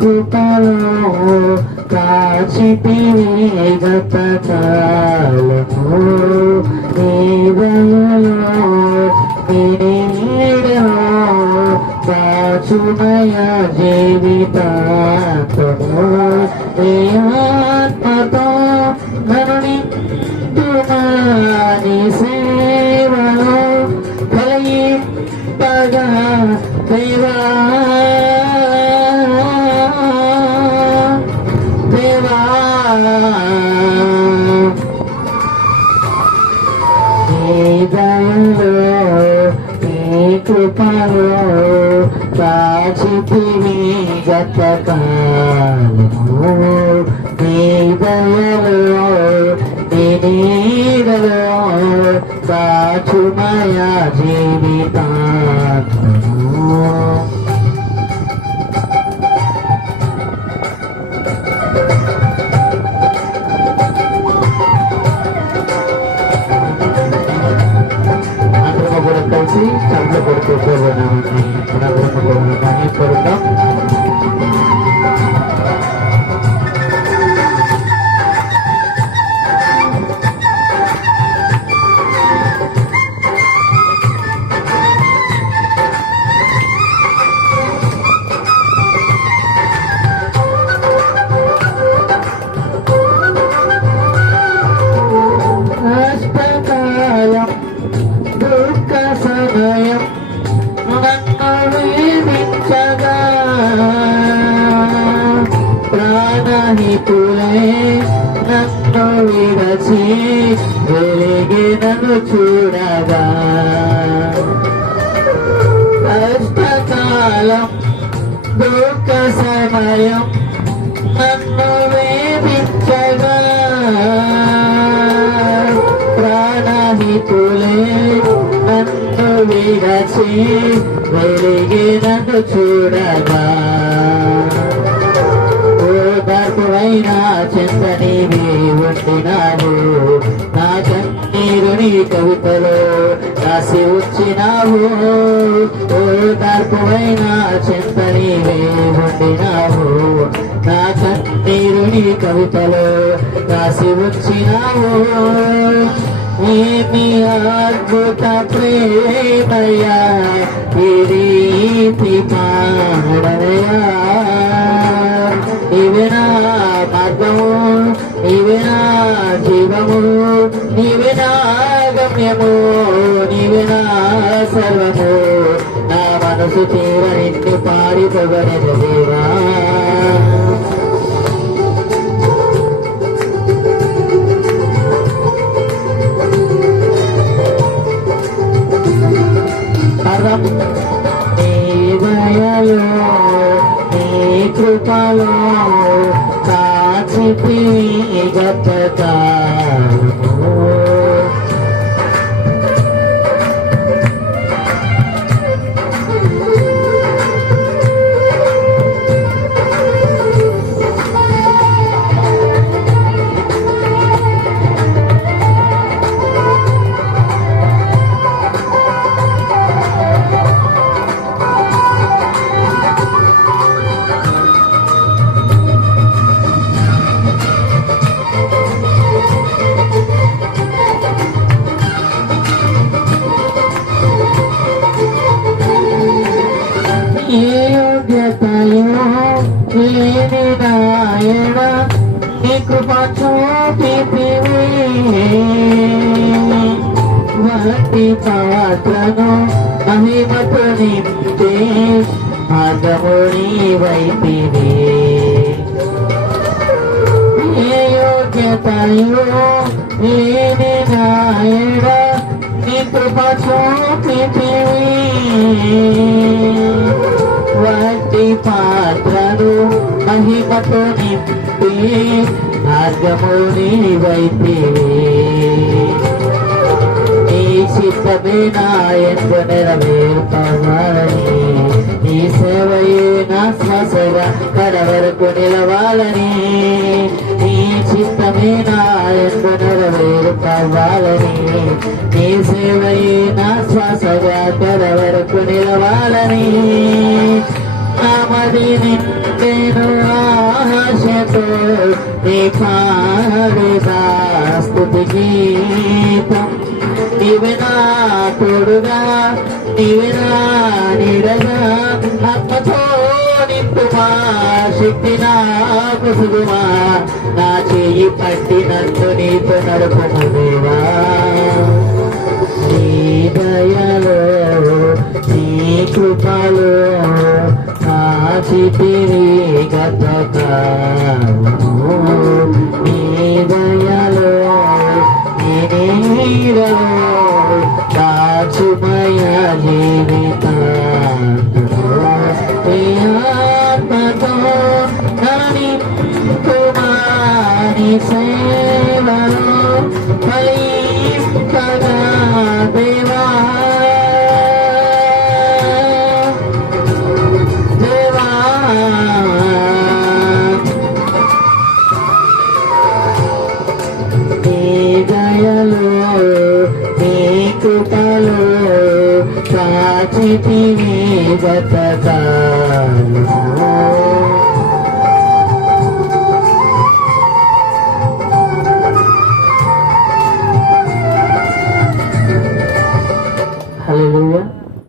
కృపలో కాచితివి గత కాలము నీ దయలో నీ నీడలో కాచుమయ జీవితాంతము నీ ఆత్మతో నన్ను నింపుమా నీ సేవలో కలిగింపగా దేవా దేవా నీ దయలో నీ కృపలో కాచితివి గత కాలము నీ దయలో నీ నీడలో కాచుమయ జీవితాంతము కలిసి చంద్ర పడుకోవాలని పడతాం. సమయం నన్ను వీక్షగా ప్రాణహితులే నన్ను విడచి వెలిగి నన్ను చూడగా కష్టకాలం దుఃఖ సమయం నన్ను వేధించగా ప్రాణహితులే నన్ను విడచి వెలిగి నన్ను చూడగా ఓదార్పువైనా చెంతనివి ఉండినావు నా కన్నీరుని కవితలో రాసి వచ్చినావు ఓదార్పువైనా చెంతనివి ఉండినావు నా కన్నీరుని కవితలో రాసి వచ్చినావు ఏమి అద్భుత ప్రేమయా ఈ రీతి పాడనయా నీవే నా మార్గము నీవే నా జీవము నీవే నా గమ్యము నీవే నా సర్వము నా మనసు తీర నిన్ను పాడి పొగడెద దేవా నీ దయలో నీ కృపలో కాచితివి గత కాలము లేని నాయన నీ కృప చూపితివి వాటి పాత్రను మహిమతో నింపే మార్గము నీవైతివి ఏ యోగ్యతయో లేని నాయన నీ కృప చూపితివి వాటి పాత్రను మహిమతో నింపి మార్గము నీవైతివి నీ చిత్తమే నా ఎందు నెరవేర్పవాలని నీ సేవయే నా శ్వాసగా కడవరకు నిలవాలని నీ చిత్తమే నా ఎందు నెరవేర్పవాలని నీ సేవయే నా శ్వాసగా కడవరకు నిలవాలని నామది నిన్ను నేను ఆశతో నీ పాడేదా స్తుతి గీతం నీవే నా తోడుగా నీవే నా నీడగా ఆత్మతో నింపుమా శక్తి నాకు సుగుమా నా చేయి పట్టి నన్ను నీతో నడుపుము దేవా నీ దయలో నీ కృపలో కాచితివి గతకాలము నీ దయలో నీ నీడలో కాచుమయ జీవితాంతము నీ ఆత్మతో నన్నింపుమా నీ సేవలో ఫలింపగా దేవా దేవా నీ దయలో నీ కృపలో కాచితివి గతకాలము